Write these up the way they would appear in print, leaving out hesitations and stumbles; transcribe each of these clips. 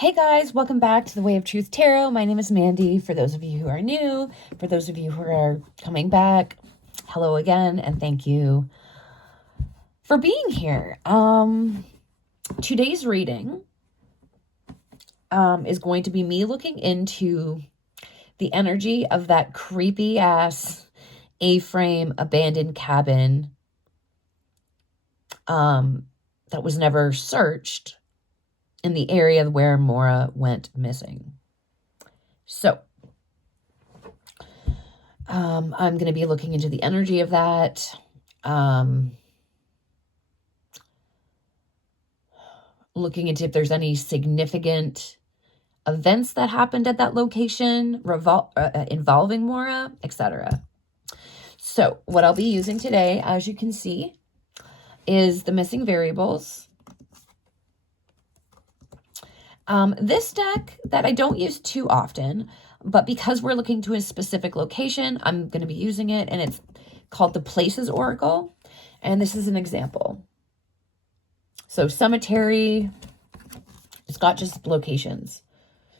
Hey guys, welcome back to the Way of Truth Tarot. My name is Mandy. For those of you who are new, for those of you who are coming back, hello again, and thank you for being here. Today's reading is going to be me looking into the energy of that creepy ass A-frame abandoned cabin that was never searched in the area where Maura went missing. So, I'm going to be looking into the energy of that. Looking into if there's any significant events that happened at that location involving Maura, etc. So, what I'll be using today, as you can see, is the missing variables. This deck that I don't use too often, but because we're looking to a specific location, I'm going to be using it, and it's called the Places Oracle, and this is an example. So cemetery, it's got just locations.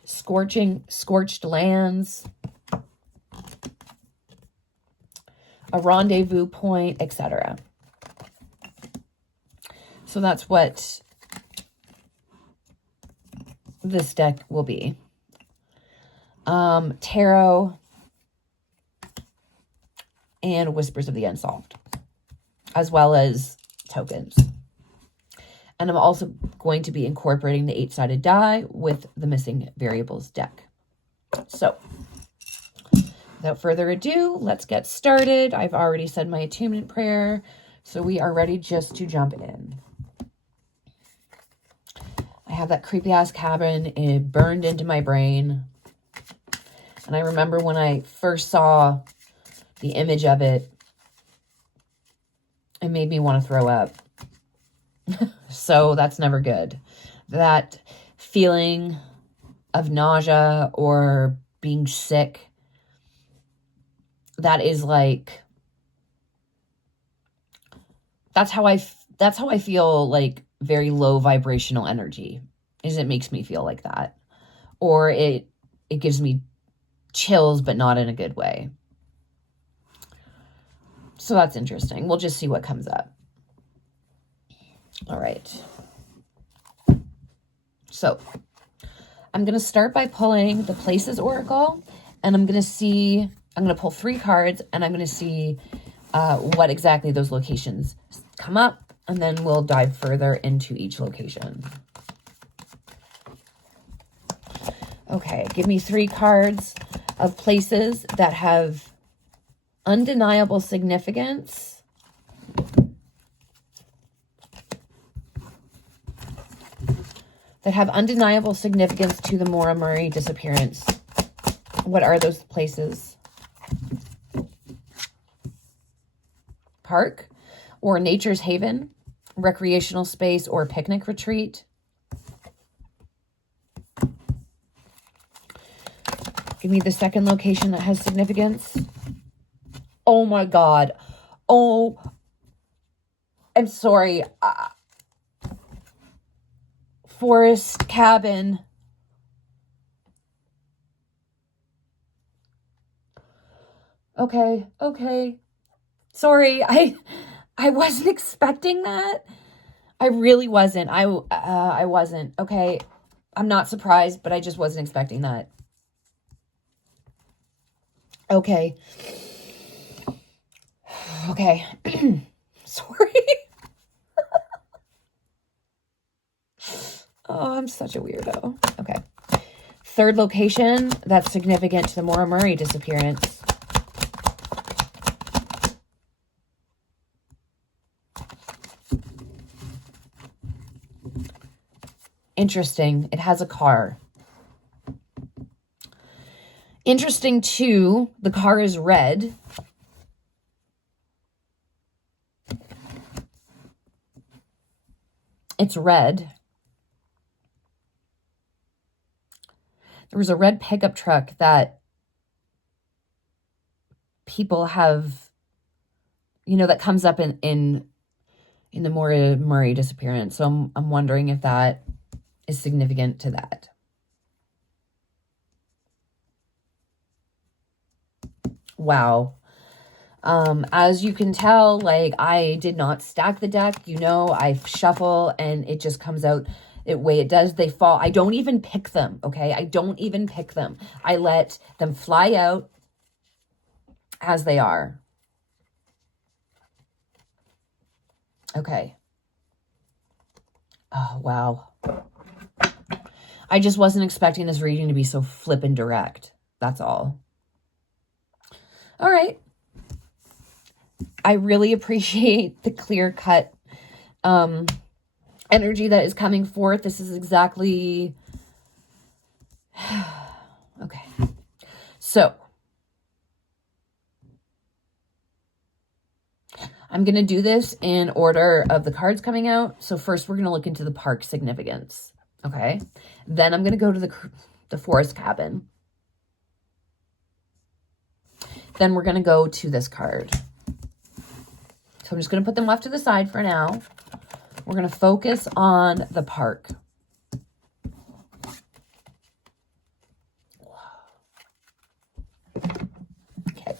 Scorched lands, a rendezvous point, etc. So that's what this deck will be. Tarot and Whispers of the Unsolved, as well as tokens. And I'm also going to be incorporating the 8-sided die with the missing variables deck. So, without further ado, let's get started. I've already said my attunement prayer, so we are ready just to jump in. I have that creepy ass cabin, and it burned into my brain. And I remember when I first saw the image of it, it made me want to throw up. So that's never good. That feeling of nausea or being sick, that is like, that's how I feel, like very low vibrational energy, is it makes me feel like that. Or it gives me chills, but not in a good way. So that's interesting. We'll just see what comes up. All right. So I'm going to start by pulling the Places Oracle, and I'm going to pull 3 cards, and I'm going to see what exactly those locations come up, and then we'll dive further into each location. Okay, give me 3 cards of places that have undeniable significance. That have undeniable significance to the Maura Murray disappearance. What are those places? Park or nature's haven, recreational space or picnic retreat. Give me the second location that has significance. Oh my God. Oh, I'm sorry. Forest cabin. Okay. Sorry, I wasn't expecting that. I really wasn't. I wasn't. Okay, I'm not surprised, but I just wasn't expecting that. Okay. Sorry. Oh, I'm such a weirdo. Okay. Third location that's significant to the Maura Murray disappearance. Interesting. It has a car. Interesting too, the car is red. It's red. There was a red pickup truck that people have, that comes up in the Maura Murray disappearance. So I'm wondering if that is significant to that. Wow. As you can tell, like, I did not stack the deck. You know, I shuffle and it just comes out the way it does. They fall. I don't even pick them, okay? I don't even pick them. I let them fly out as they are. Okay. Oh, wow. I just wasn't expecting this reading to be so flippin' direct. That's all. All right. I really appreciate the clear-cut energy that is coming forth. This is exactly... Okay. So, I'm going to do this in order of the cards coming out. So first we're going to look into the park significance. Okay. Then I'm going to go to the forest cabin. Then we're going to go to this card. So I'm just going to put them off to the side for now. We're going to focus on the park. Okay.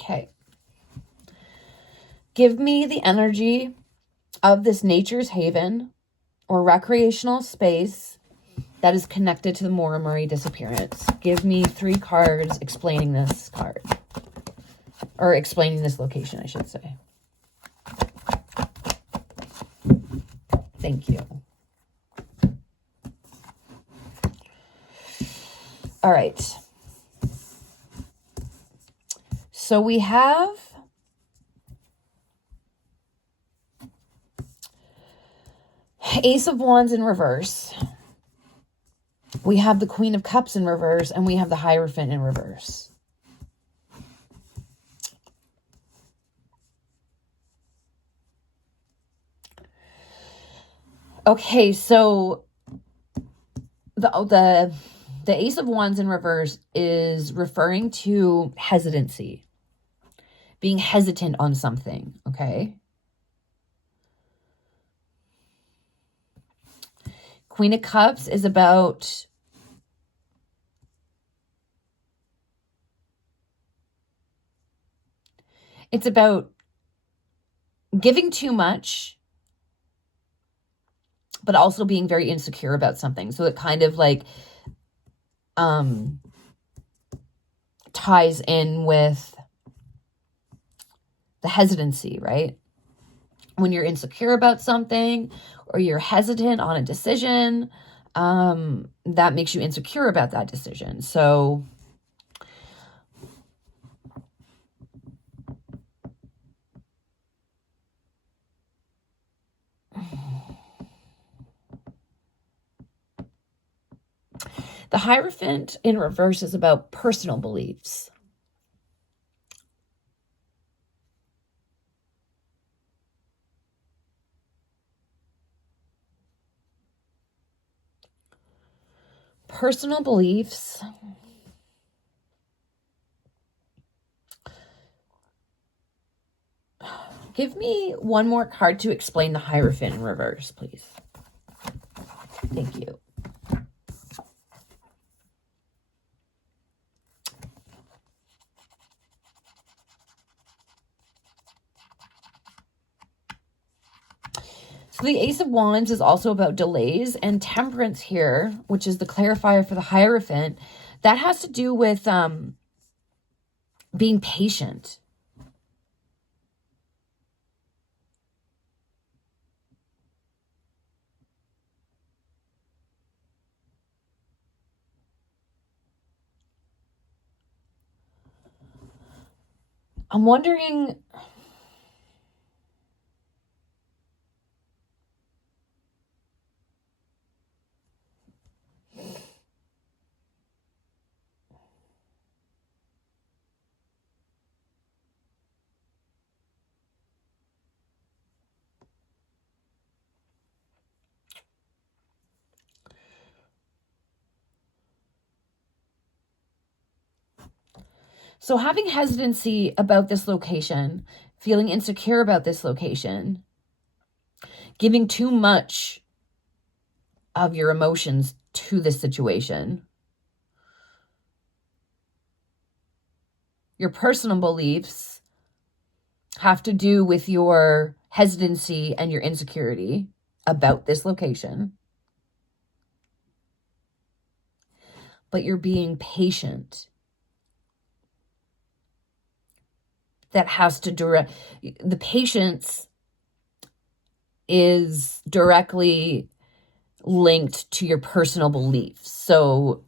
Okay. Give me the energy of this nature's haven or recreational space that is connected to the Maura Murray disappearance. Give me 3 cards explaining this card. Or explaining this location, I should say. Thank you. All right. So we have Ace of Wands in reverse. We have the Queen of Cups in reverse, and we have the Hierophant in reverse. Okay, so the Ace of Wands in reverse is referring to hesitancy, being hesitant on something, okay? Queen of Cups is about it's about giving too much, but also being very insecure about something. So it kind of like ties in with the hesitancy, right? When you're insecure about something or you're hesitant on a decision, that makes you insecure about that decision. So the Hierophant in reverse is about personal beliefs. Personal beliefs. Give me one more card to explain the Hierophant in reverse, please. Thank you. So the Ace of Wands is also about delays, and Temperance here, which is the clarifier for the Hierophant, that has to do with being patient. I'm wondering, So having hesitancy about this location, feeling insecure about this location, giving too much of your emotions to this situation, your personal beliefs have to do with your hesitancy and your insecurity about this location. But you're being patient. That has to the patience is directly linked to your personal beliefs. So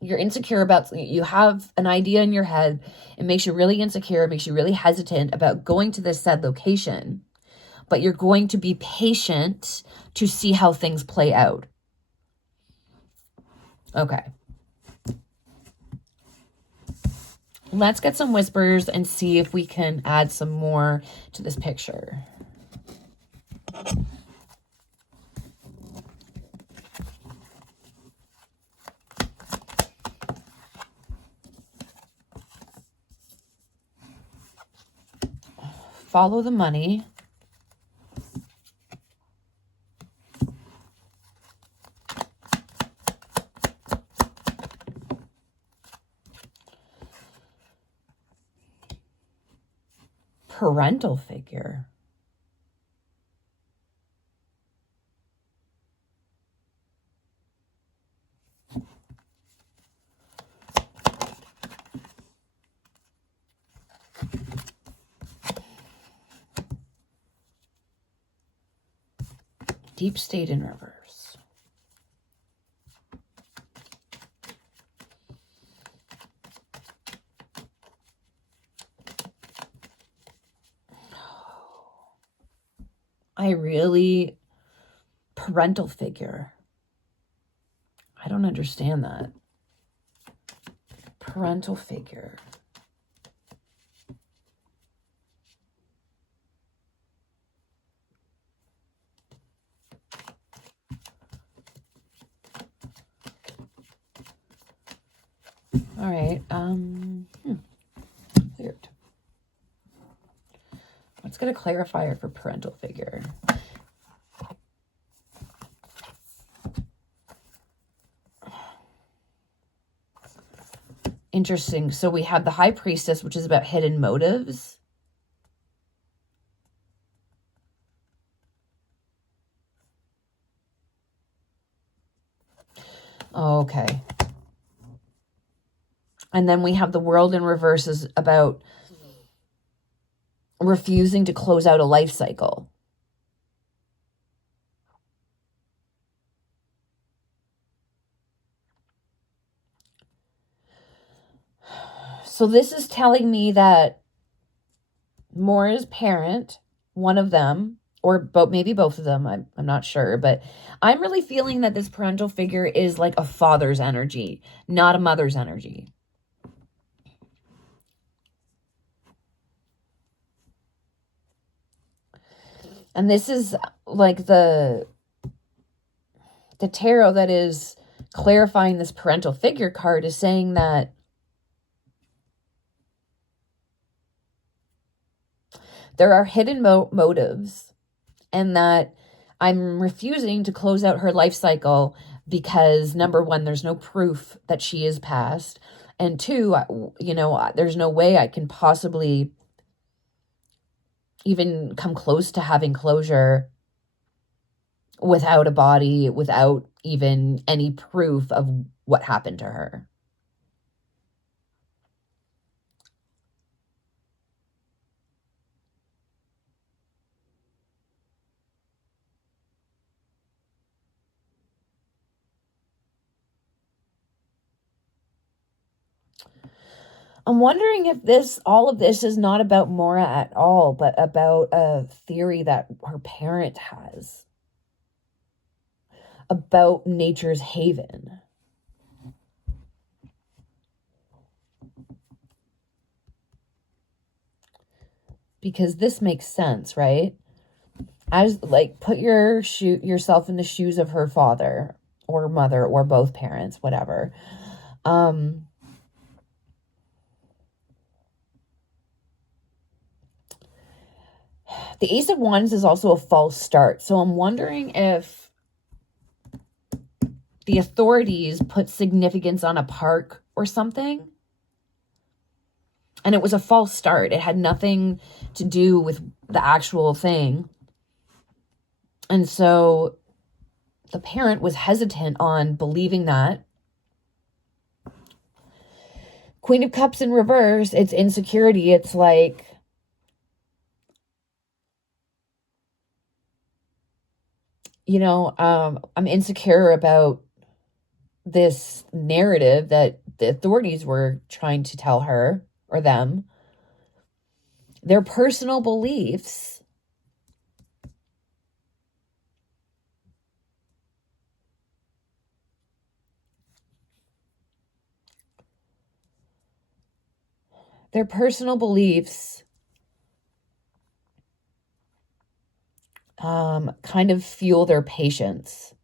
you're insecure about, you have an idea in your head, it makes you really insecure, it makes you really hesitant about going to this said location, but you're going to be patient to see how things play out. Okay. Let's get some whispers and see if we can add some more to this picture. Follow the money. Parental figure. Deep state in reverse. Parental figure. I don't understand that. Parental figure. All right. Weird. Let's get a clarifier for parental figure. Interesting. So we have the High Priestess, which is about hidden motives. Okay. And then we have the World in reverse is about refusing to close out a life cycle. So this is telling me that Maura's parent, one of them, or maybe both of them, I'm not sure, but I'm really feeling that this parental figure is like a father's energy, not a mother's energy. And this is like the tarot that is clarifying this parental figure card is saying that there are hidden motives and that I'm refusing to close out her life cycle because, number one, there's no proof that she is passed. And two, there's no way I can possibly even come close to having closure without a body, without even any proof of what happened to her. I'm wondering if all of this is not about Maura at all, but about a theory that her parent has about nature's haven. Because this makes sense, right? As like put yourself in the shoes of her father or mother or both parents, whatever. The Ace of Wands is also a false start. So I'm wondering if the authorities put significance on a park or something. And it was a false start. It had nothing to do with the actual thing. And so the parent was hesitant on believing that. Queen of Cups in reverse, it's insecurity. It's like, you know, I'm insecure about this narrative that the authorities were trying to tell her or them. Their personal beliefs kind of fuel their patience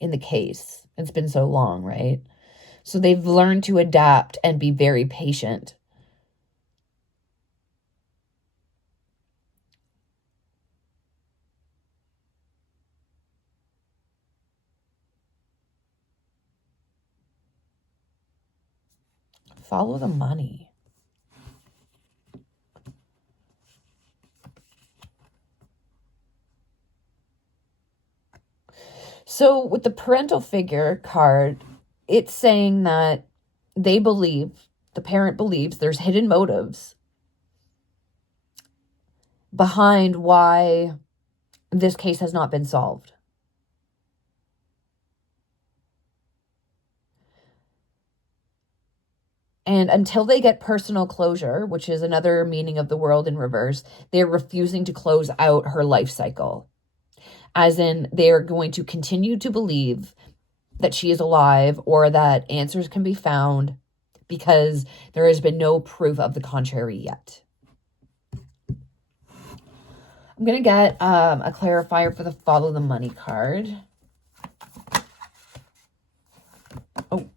in the case. It's been so long, right? So they've learned to adapt and be very patient. Follow the money. So with the parental figure card, it's saying that they believe, the parent believes there's hidden motives behind why this case has not been solved. And until they get personal closure, which is another meaning of the world in reverse, they're refusing to close out her life cycle. As in, they're going to continue to believe that she is alive or that answers can be found because there has been no proof of the contrary yet. I'm going to get a clarifier for the Follow the Money card. Oh.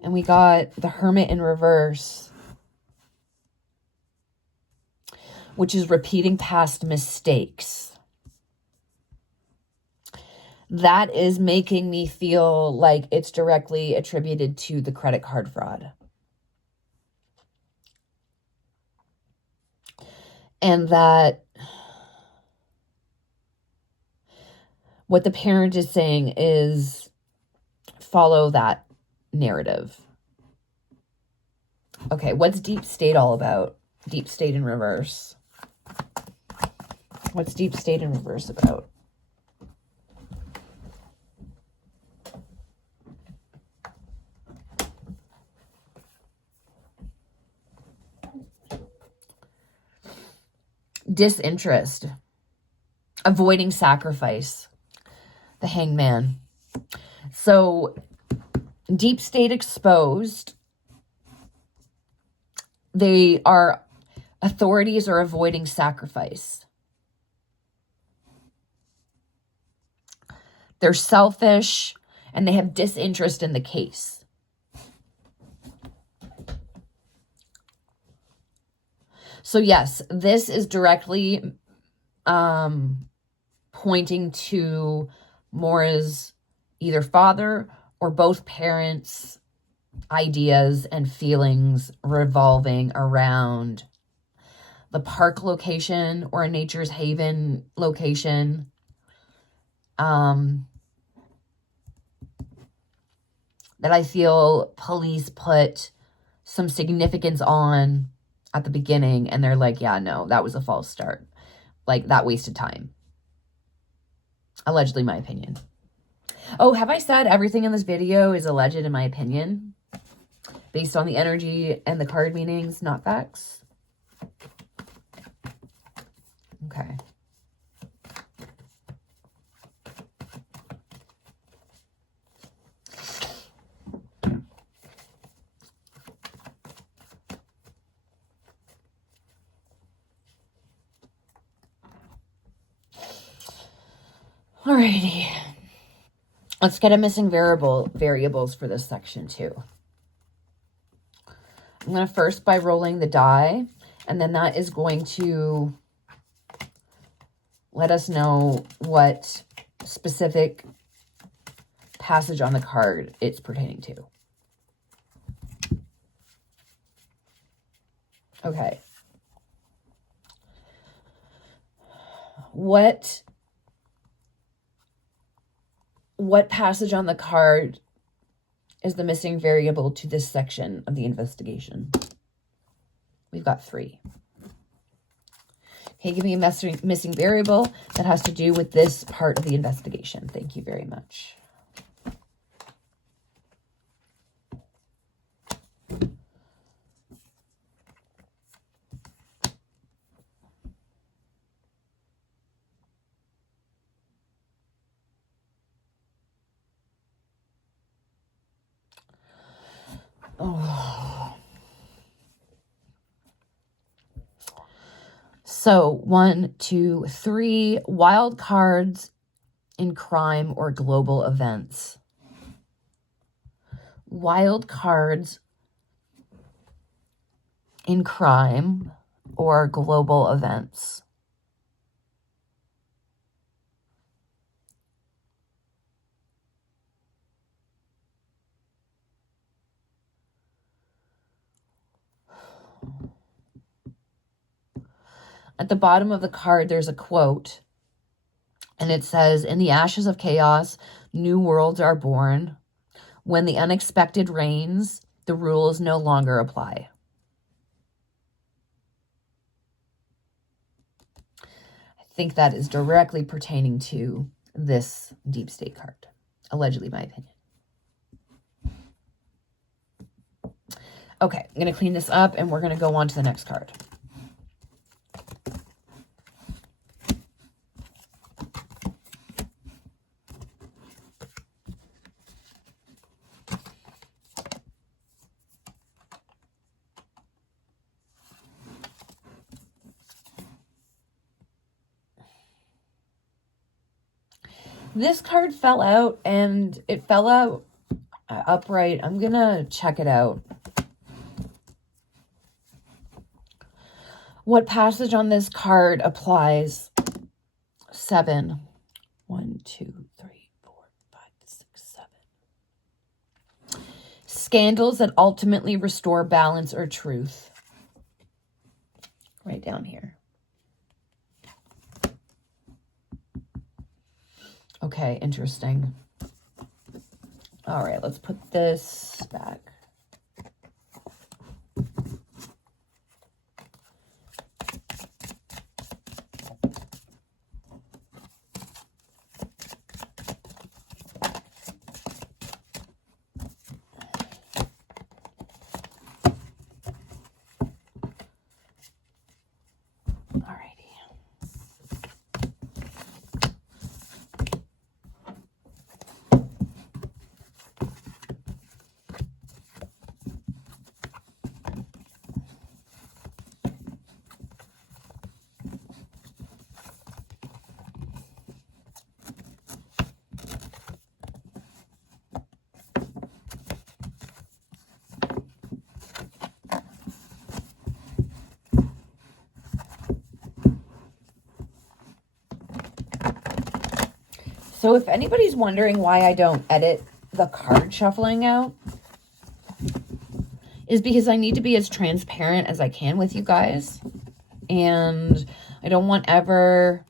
And we got the Hermit in reverse, which is repeating past mistakes. That is making me feel like it's directly attributed to the credit card fraud. And that what the parent is saying is follow that narrative. Okay, what's Deep State all about? Deep State in reverse. What's Deep State in reverse about? Disinterest. Avoiding sacrifice. The Hangman. So, Deep State exposed. Authorities are avoiding sacrifice. They're selfish and they have disinterest in the case. So yes, this is directly pointing to Maura's either father or both parents' ideas and feelings revolving around the park location or a Nature's Haven location. That I feel police put some significance on at the beginning, and they're like, yeah, no, that was a false start. Like, that wasted time. Allegedly, my opinion. Oh, have I said everything in this video is alleged in my opinion? Based on the energy and the card meanings, not facts? Okay. Alrighty. Let's get a missing variables for this section too. I'm going to first by rolling the die, And then that is going to let us know what specific passage on the card it's pertaining to. Okay. What passage on the card is the missing variable to this section of the investigation? We've got 3. Okay, give me a missing variable that has to do with this part of the investigation. Thank you very much. Oh. So 1, 2, 3 wild cards in crime or global events. Wild cards in crime or global events. At the bottom of the card, there's a quote, and it says, "In the ashes of chaos, new worlds are born. When the unexpected reigns, the rules no longer apply." I think that is directly pertaining to this deep state card. Allegedly, my opinion. Okay, I'm going to clean this up, and we're going to go on to the next card. This card fell out, and it fell out upright. I'm going to check it out. What passage on this card applies? 7. 1, 2, 3, 4, 5, 6, 7. Scandals that ultimately restore balance or truth. Right down here. Okay, interesting. All right, let's put this back. So if anybody's wondering why I don't edit the card shuffling out, is because I need to be as transparent as I can with you guys. And I don't want ever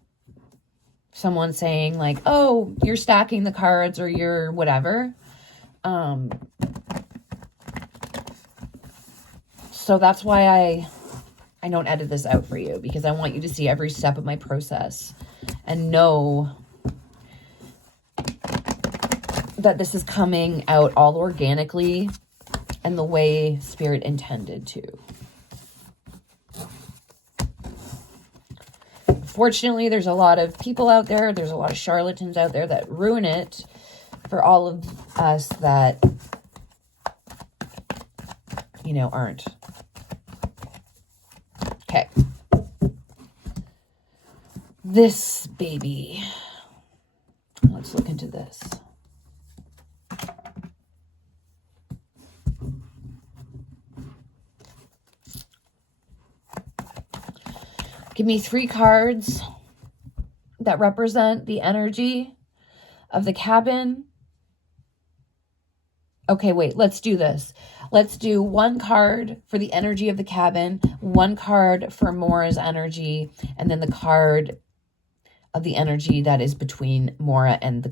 someone saying like, oh, you're stacking the cards or you're whatever. So that's why I don't edit this out for you, because I want you to see every step of my process and know that this is coming out all organically and the way Spirit intended to. Fortunately, there's a lot of people out there, there's a lot of charlatans out there that ruin it for all of us that, you know, aren't. Okay. This baby. Let's look into this. Give me 3 cards that represent the energy of the cabin. Okay, wait, let's do this. Let's do 1 card for the energy of the cabin, 1 card for Maura's energy, and then the card of the energy that is between Maura and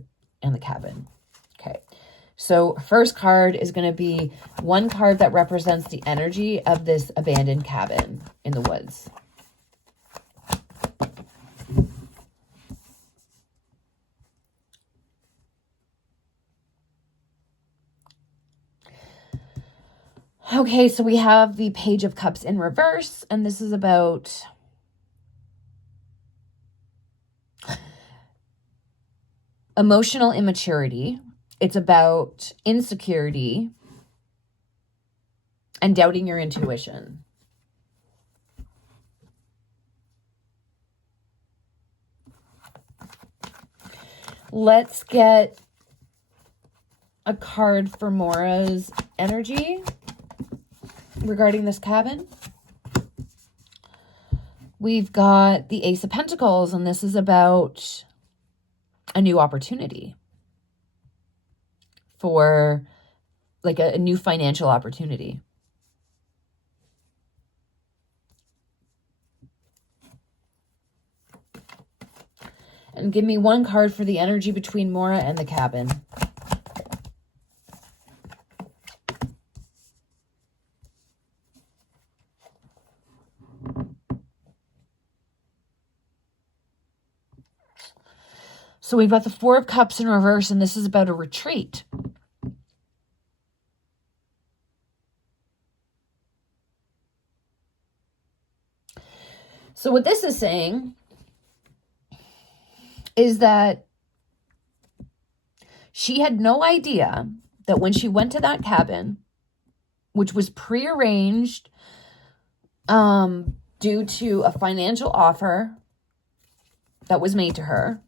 the cabin. Okay. So first card is going to be 1 card that represents the energy of this abandoned cabin in the woods. Okay, so we have the Page of Cups in reverse, and this is about emotional immaturity. It's about insecurity and doubting your intuition. Let's get a card for Maura's energy regarding this cabin. We've got the Ace of Pentacles, and this is about a new opportunity for like a new financial opportunity. And give me 1 card for the energy between Maura and the cabin. So we've got the 4 of Cups in reverse, and this is about a retreat. So what this is saying is that she had no idea that when she went to that cabin, which was prearranged due to a financial offer that was made to her,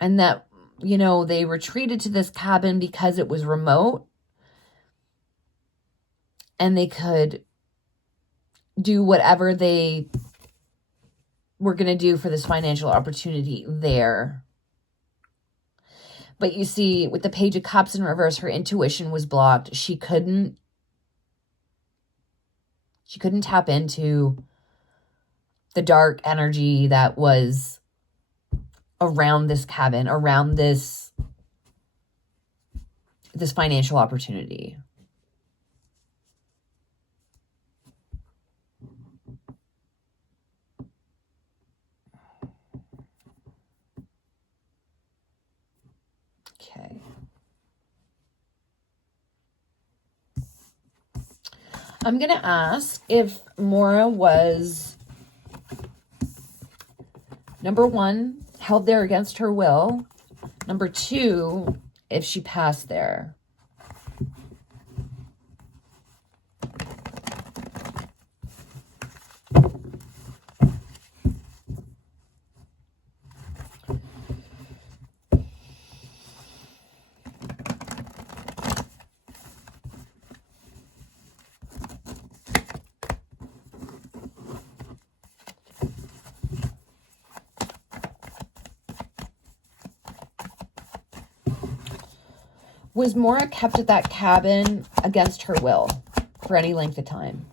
and that, you know, they retreated to this cabin because it was remote and they could do whatever they were going to do for this financial opportunity there. But you see, with the Page of Cups in reverse, her intuition was blocked. She couldn't tap into the dark energy that was around this cabin, around this financial opportunity. Okay. I'm going to ask if Maura was, number 1, held there against her will. Number 2, if she passed there. Was Maura kept at that cabin against her will for any length of time?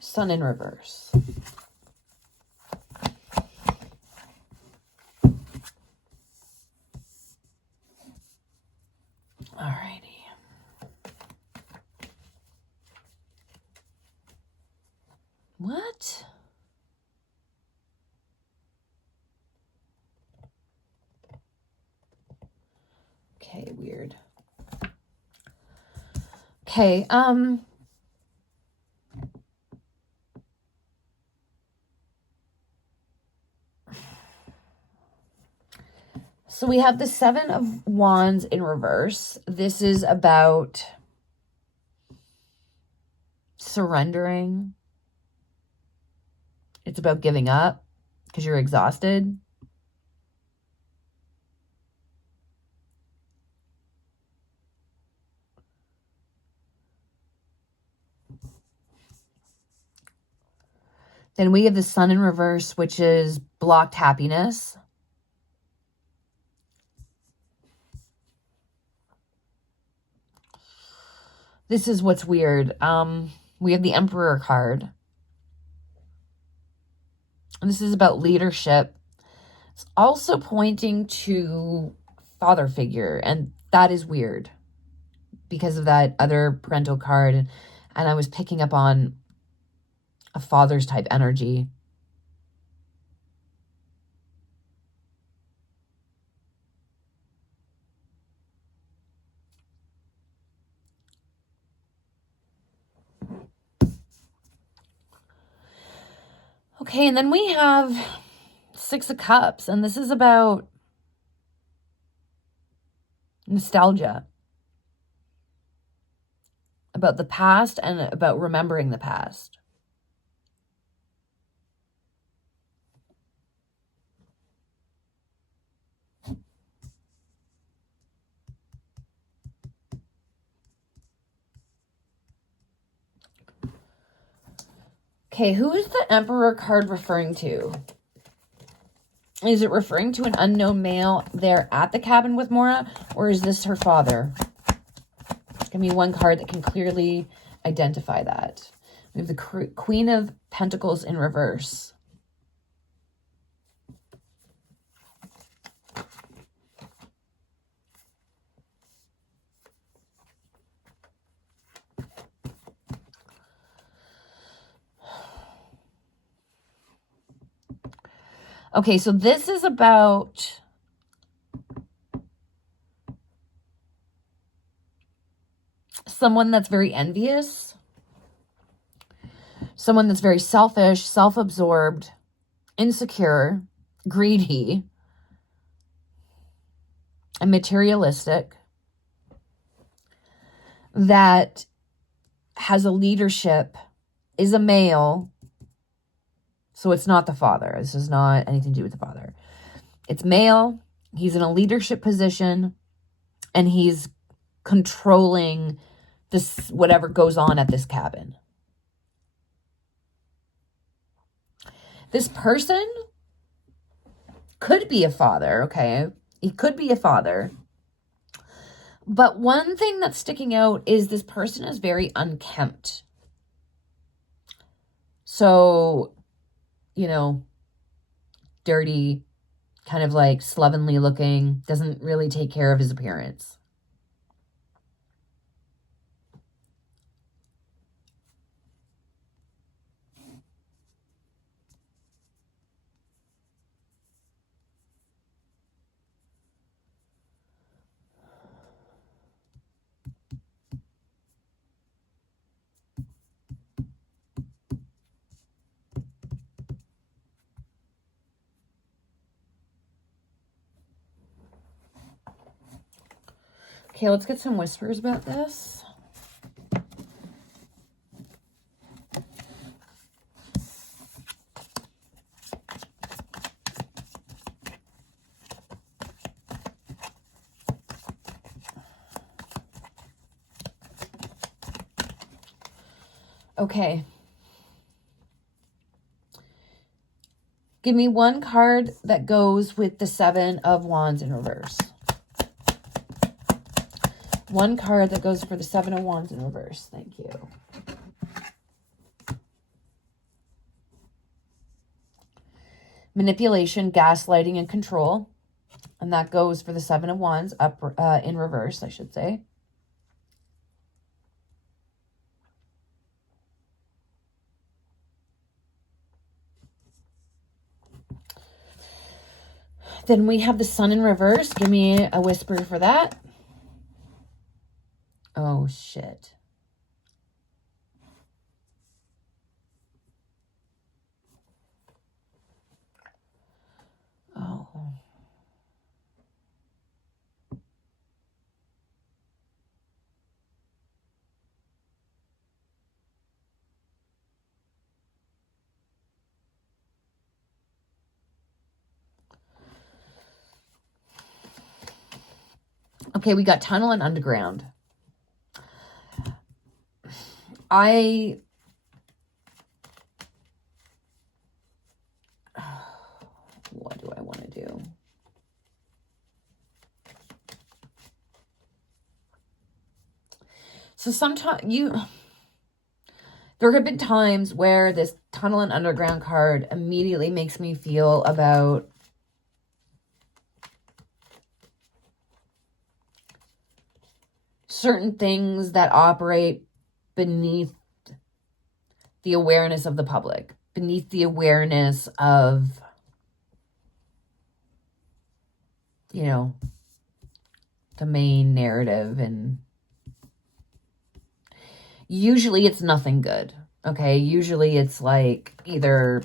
Sun in reverse. Alrighty. What? Okay, weird. Okay, so we have the 7 of Wands in reverse. This is about surrendering It's about giving up because you're exhausted. Then we have the Sun in reverse, which is blocked happiness. This is what's weird. We have the Emperor card. And this is about leadership. It's also pointing to father figure, and that is weird because of that other parental card. And I was picking up on a father's type energy. Okay, and then we have Six of Cups, and this is about nostalgia, about the past and about remembering the past. Okay, who is the Emperor card referring to? Is it referring to an unknown male there at the cabin with Maura, or is this her father? Give me one card that can clearly identify that. We have the Queen of Pentacles in reverse. Okay, so this is about someone that's very envious, someone that's very selfish, self-absorbed, insecure, greedy, and materialistic, that has a leadership, is a male. So it's not the father. This is not anything to do with the father. It's male. He's in a leadership position, and he's controlling this, whatever goes on at this cabin. This person could be a father, okay? He could be a father. But one thing that's sticking out is this person is very unkempt. So, you know, dirty, kind of like slovenly looking, doesn't really take care of his appearance. Okay, let's get some whispers about this. Okay. Give me one card that goes with the Seven of Wands in reverse. One card that goes for the Seven of Wands in reverse. Thank you. Manipulation, gaslighting, and control. And that goes for the Seven of Wands up in reverse, I should say. Then we have the Sun in reverse. Give me a whisper for that. Oh, shit. Oh. Okay, we got tunnel and underground. What do I want to do? So sometimes there have been times where this tunnel and underground card immediately makes me feel about certain things that operate beneath the awareness of the public, beneath the awareness of, you know, the main narrative. And usually it's nothing good, okay? Usually it's like either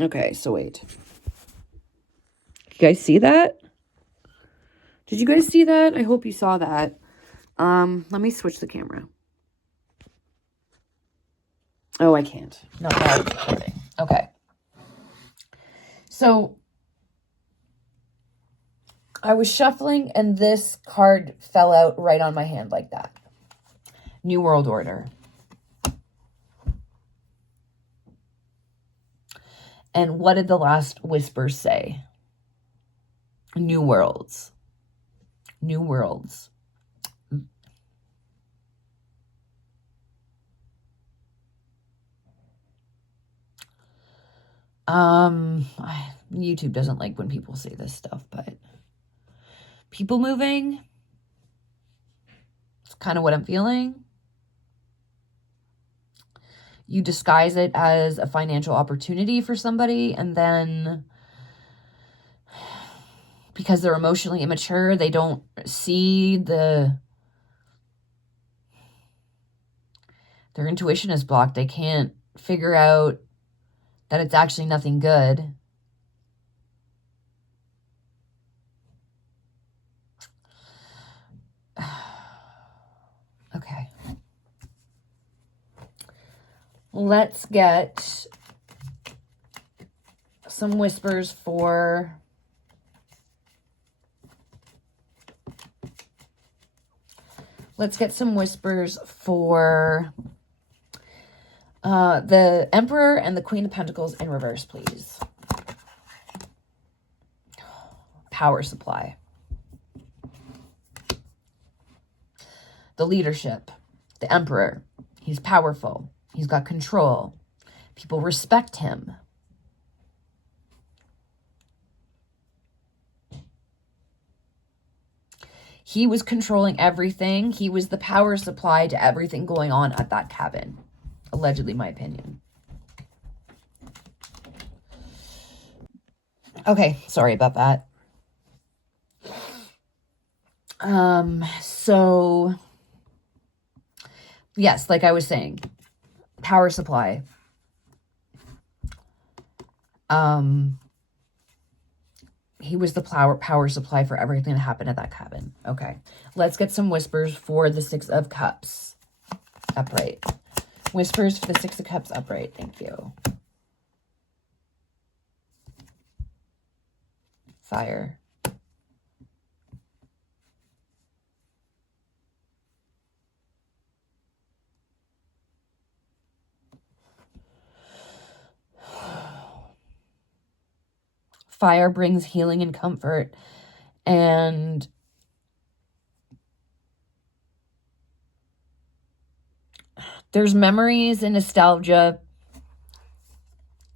okay, so wait. You guys see that? Did you guys see that? I hope you saw that. Let me switch the camera. Oh, I can't. Not that. Okay. So I was shuffling and this card fell out right on my hand like that. New World Order. And what did the last whispers say? New worlds. New worlds. YouTube doesn't like when people say this stuff, but people moving. It's kind of what I'm feeling. You disguise it as a financial opportunity for somebody, and then because they're emotionally immature, they don't see their intuition is blocked. They can't figure out that it's actually nothing good. Okay. Let's get some whispers for the Emperor and the Queen of Pentacles in reverse, please. Power supply. The leadership. The Emperor. He's powerful. He's got control. People respect him. He was controlling everything. He was the power supply to everything going on at that cabin. Allegedly, my opinion. Okay, sorry about that. So, yes, like I was saying, power supply. He was the power supply for everything that happened at that cabin. Okay, let's get some whispers for the Six of Cups upright. Whispers for the Six of Cups upright. Thank you. Fire. Fire brings healing and comfort, and there's memories and nostalgia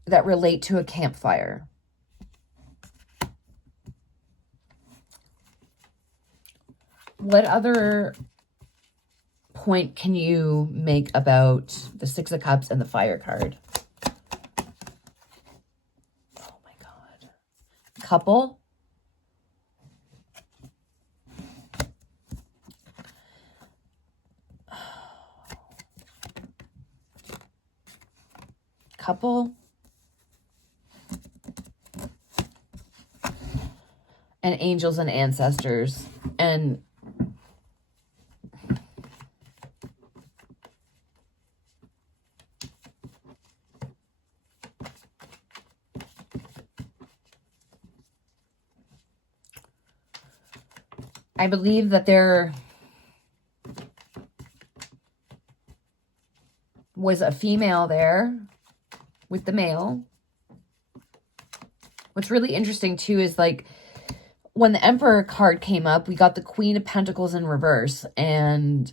that relate to a campfire. What other point can you make about the Six of Cups and the Fire card? Oh my God. Couple. Couple. And angels and ancestors. And I believe that there was a female there with the male. What's really interesting too is like when the Emperor card came up, we got the Queen of Pentacles in reverse, and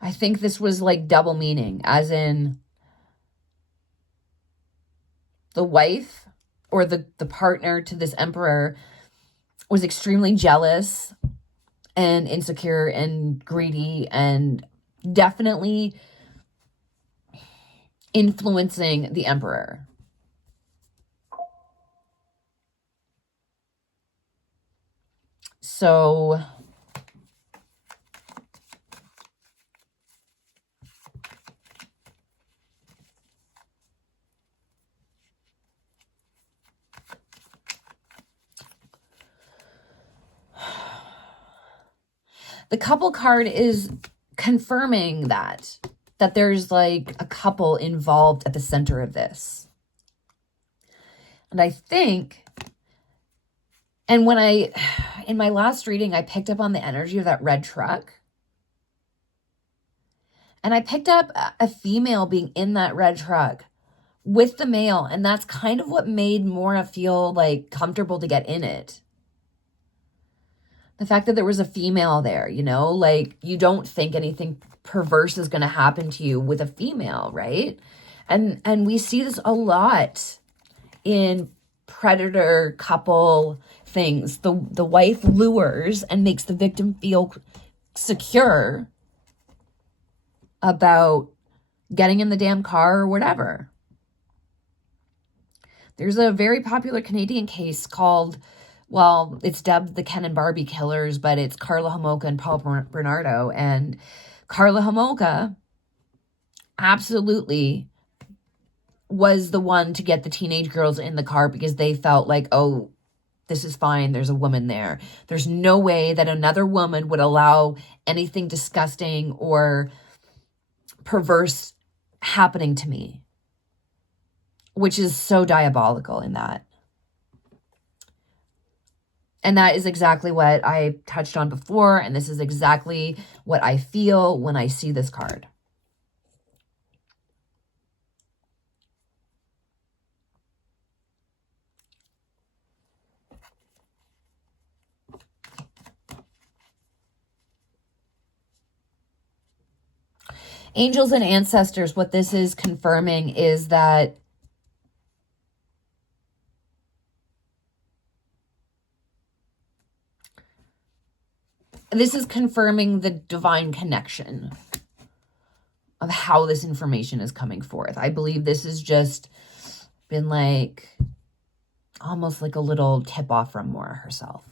I think this was like double meaning, as in the wife or the partner to this Emperor was extremely jealous and insecure and greedy and definitely influencing the Emperor. So the couple card is confirming that there's like a couple involved at the center of this. And I think, and when in my last reading, I picked up on the energy of that red truck. And I picked up a female being in that red truck with the male. And that's kind of what made Maura feel like comfortable to get in it. The fact that there was a female there, you know, like you don't think anything perverse is going to happen to you with a female, right? And we see this a lot in predator couple things. The wife lures and makes the victim feel secure about getting in the damn car or whatever. There's a very popular Canadian case called, well, it's dubbed the Ken and Barbie killers, but it's Carla Homolka and Paul Bernardo. And Carla Homolka absolutely was the one to get the teenage girls in the car because they felt like, oh, this is fine. There's a woman there. There's no way that another woman would allow anything disgusting or perverse happening to me, which is so diabolical in that. And that is exactly what I touched on before. And this is exactly what I feel when I see this card. Angels and ancestors, what this is confirming is that this is confirming the divine connection of how this information is coming forth. I believe this has just been like, almost like a little tip off from Maura herself.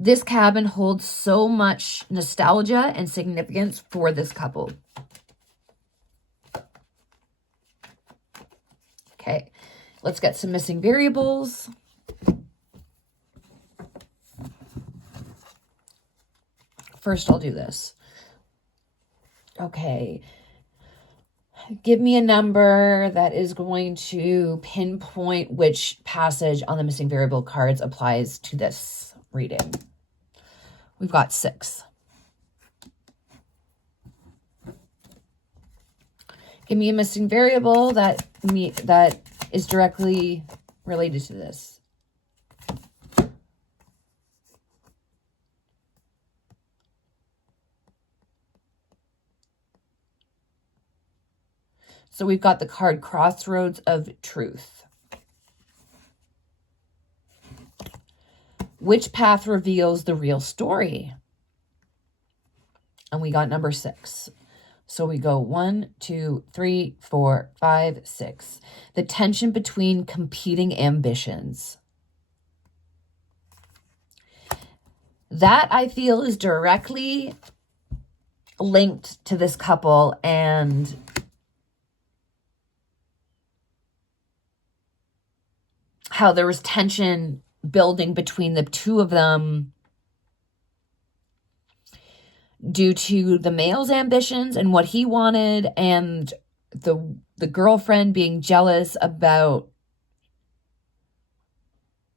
This cabin holds so much nostalgia and significance for this couple. Okay, let's get some missing variables. First, I'll do this. Okay. Give me a number that is going to pinpoint which passage on the missing variable cards applies to this reading. We've got 6. Give me a missing variable that is directly related to this. So we've got the card Crossroads of Truth. Which path reveals the real story? And we got number 6. So we go 1, 2, 3, 4, 5, 6. The tension between competing ambitions. That I feel is directly linked to this couple and how there was tension building between the two of them due to the male's ambitions and what he wanted, and the girlfriend being jealous about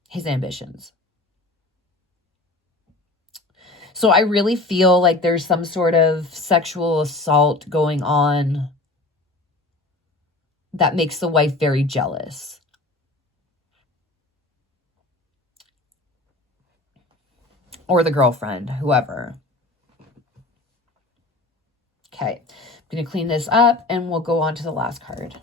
his ambitions. So I really feel like there's some sort of sexual assault going on that makes the wife very jealous. Or the girlfriend, whoever. Okay, I'm going to clean this up and we'll go on to the last card.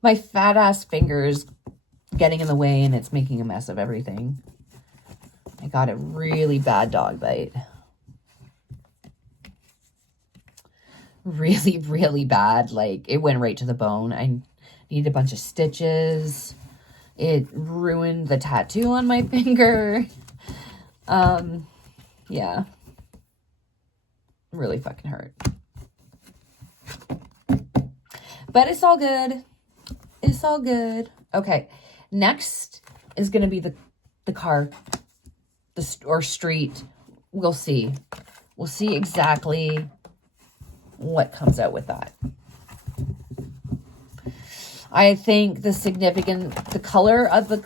My fat ass fingers getting in the way and it's making a mess of everything. I got a really bad dog bite. Really, really bad. Like, it went right to the bone. I needed a bunch of stitches. It ruined the tattoo on my finger. Yeah. Really fucking hurt. But it's all good. It's all good. Okay. Next is going to be the car. Or street. We'll see. We'll see exactly what comes out with that. I think the color of the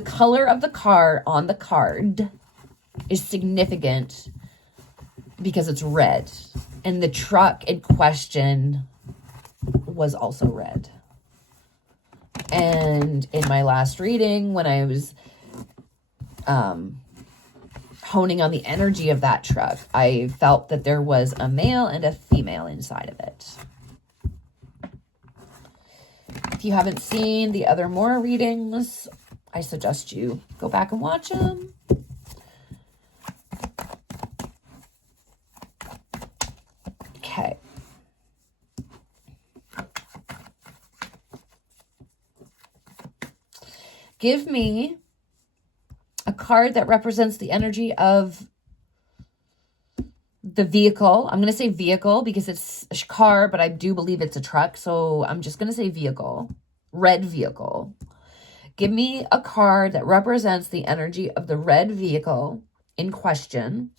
color of the car on the card is significant because it's red, and the truck in question was also red. And in my last reading, when I was honing on the energy of that truck, I felt that there was a male and a female inside of it. If you haven't seen the other Maura readings, I suggest you go back and watch them. Okay. Give me a card that represents the energy of the vehicle. I'm going to say vehicle because it's a car, but I do believe it's a truck. So I'm just going to say vehicle. Red vehicle. Give me a card that represents the energy of the red vehicle in question.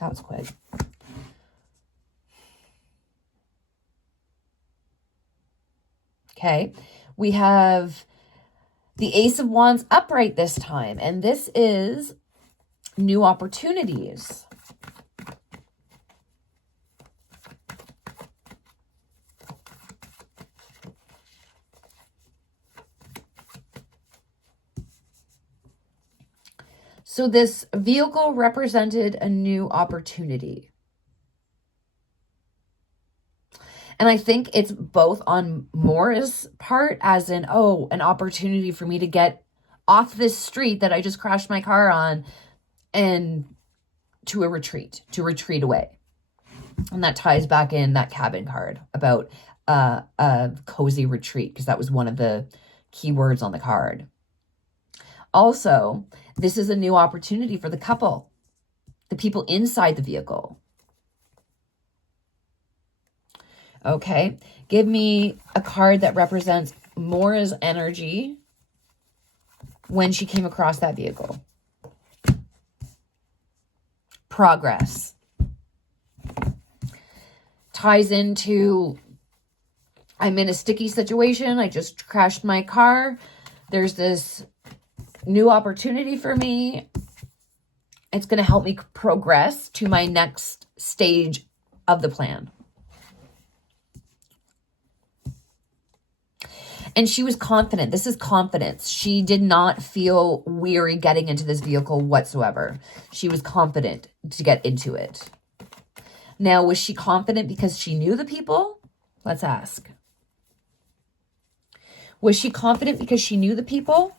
That was quick. Okay. We have the Ace of Wands upright this time, and this is new opportunities. So this vehicle represented a new opportunity. And I think it's both on Maura's part, as in, oh, an opportunity for me to get off this street that I just crashed my car on and to retreat away. And that ties back in that cabin card about a cozy retreat, because that was one of the key words on the card. Also, this is a new opportunity for the couple, the people inside the vehicle. Okay, give me a card that represents Maura's energy when she came across that vehicle. progress. Ties into, I'm in a sticky situation. I just crashed my car. There's this new opportunity for me. It's going to help me progress to my next stage of the plan. And she was confident. This is confidence. She did not feel weary getting into this vehicle whatsoever. She was confident to get into it. Now, was she confident because she knew the people? Let's ask. Was she confident because she knew the people?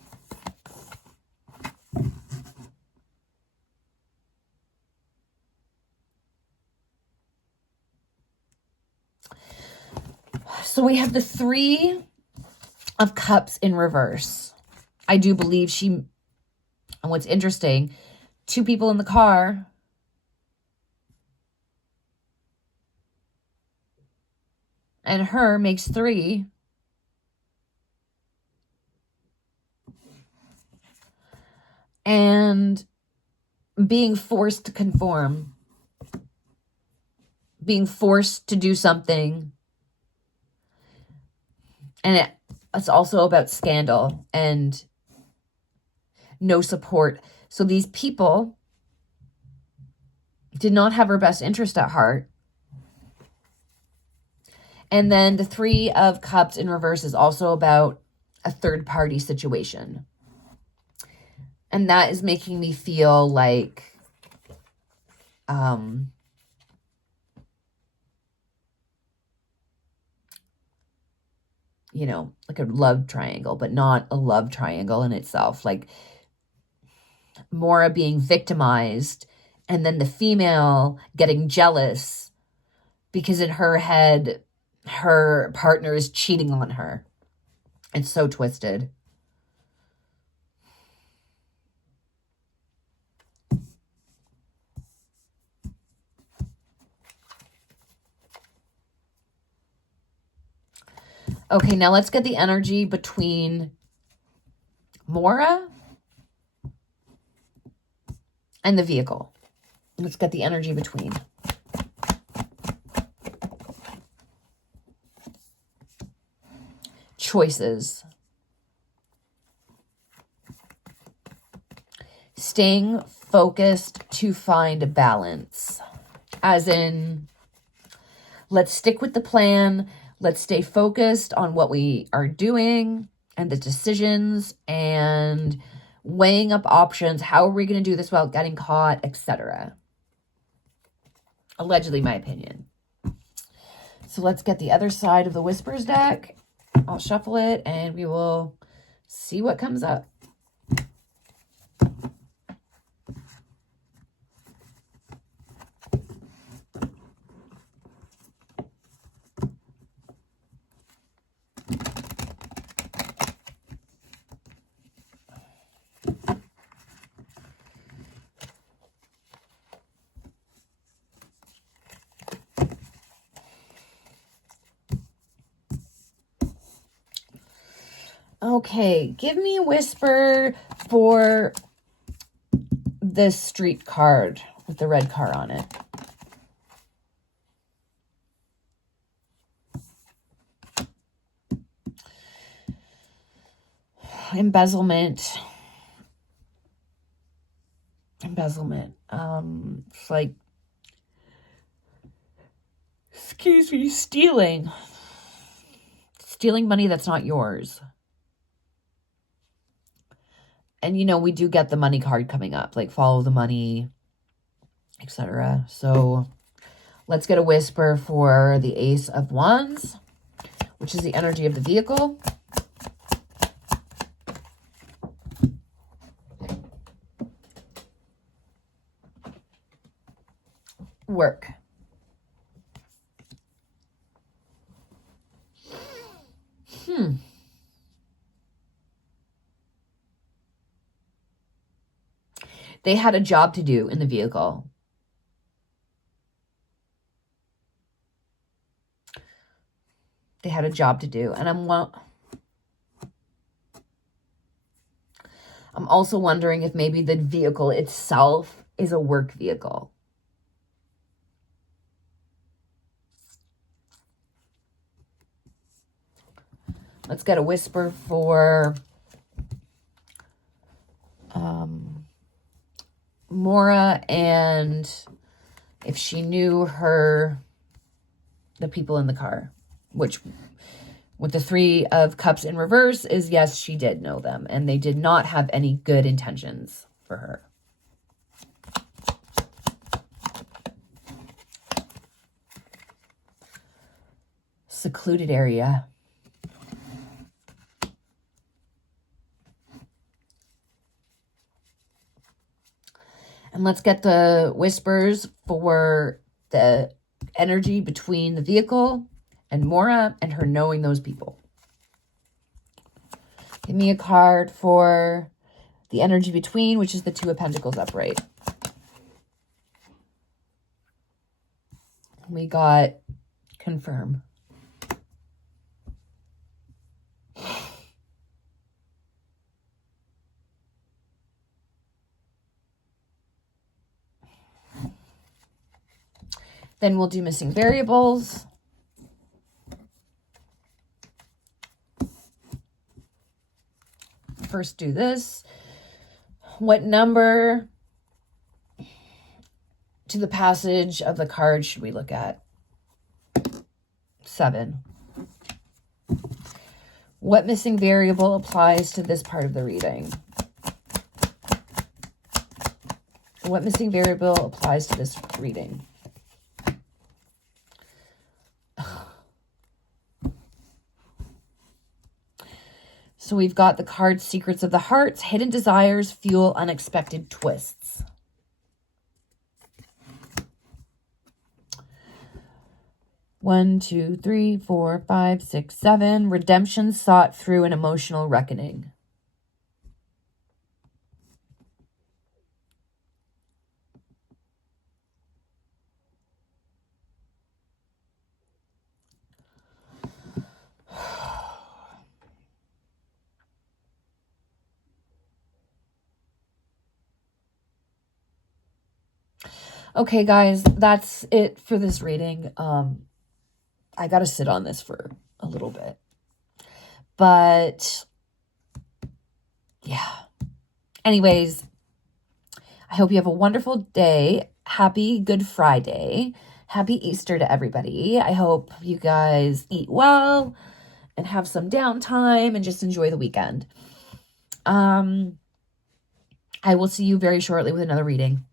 So we have the 3 of Cups in reverse. I do believe she, and what's interesting, 2 people in the car. And her makes 3. And being forced to conform. Being forced to do something. And it's also about scandal and no support. So these people did not have her best interest at heart. And then the 3 of Cups in reverse is also about a third party situation. And that is making me feel like, you know, like a love triangle, but not a love triangle in itself. Like Maura being victimized and then the female getting jealous because in her head, her partner is cheating on her. It's so twisted. Okay, now let's get the energy between Maura and the vehicle. Let's get the energy between. Choices. Staying focused to find a balance. As in, let's stick with the plan. Let's stay focused on what we are doing and the decisions and weighing up options. How are we going to do this without getting caught, etc. Allegedly, my opinion. So let's get the other side of the Whispers deck. I'll shuffle it and we will see what comes up. Okay, give me a whisper for this street card with the red car on it. Embezzlement. It's like, excuse me, stealing money that's not yours. And, you know, we do get the money card coming up, like follow the money, etc. So let's get a whisper for the Ace of Wands, which is the energy of the vehicle. Work. They had a job to do in the vehicle. They had a job to do. And I'm also wondering if maybe the vehicle itself is a work vehicle. Let's get a whisper for Maura, and if she knew the people in the car, which with the 3 of Cups in reverse is yes, she did know them, and they did not have any good intentions for her. Secluded area. And let's get the whispers for the energy between the vehicle and Maura and her knowing those people. Give me a card for the energy between, which is the 2 of Pentacles upright. We got confirm. Then we'll do missing variables. First do this. What number to the passage of the card should we look at? 7. What missing variable applies to this part of the reading? What missing variable applies to this reading? So we've got the card Secrets of the Hearts, Hidden Desires, Fuel Unexpected Twists. One, two, three, four, five, six, 7. Redemption sought through an emotional reckoning. Okay, guys, that's it for this reading. I got to sit on this for a little bit. But, yeah. Anyways, I hope you have a wonderful day. Happy Good Friday. Happy Easter to everybody. I hope you guys eat well and have some downtime and just enjoy the weekend. I will see you very shortly with another reading.